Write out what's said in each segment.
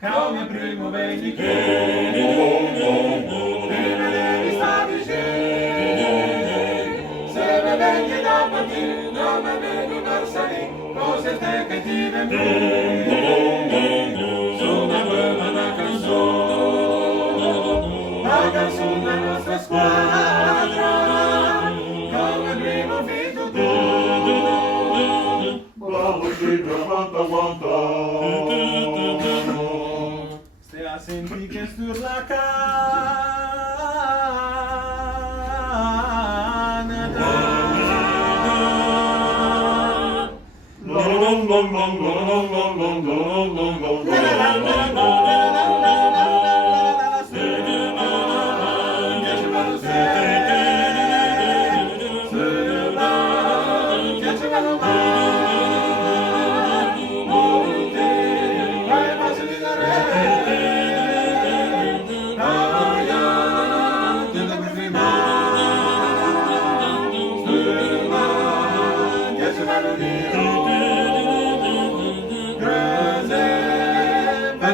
Kao mi primo vegli che prima devi stare se mi vegli da partire non mi vegli per salire cose te che ti vengono su una bella canzone la canzone della nostra squadra come primo figlio tu bravo Silvio aguanta stai a sentire che sturla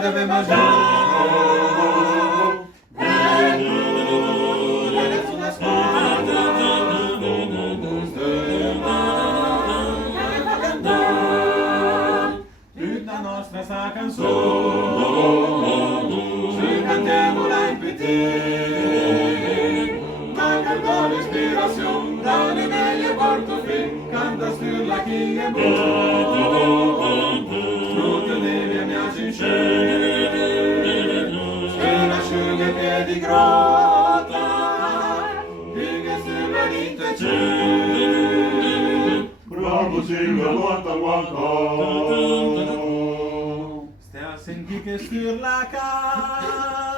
Deve mangiare ragazzi una squadra fa cantare tutta nostra sa canzone ci cantiamola in PT manca l'ispirazione da livelli e porto fin canta stirla chi è buono tutto devi amiaci in cielo di grotta, che sembra niente c'è. Bravo Silvio, aguanta. Stai a sentire che stirla canta.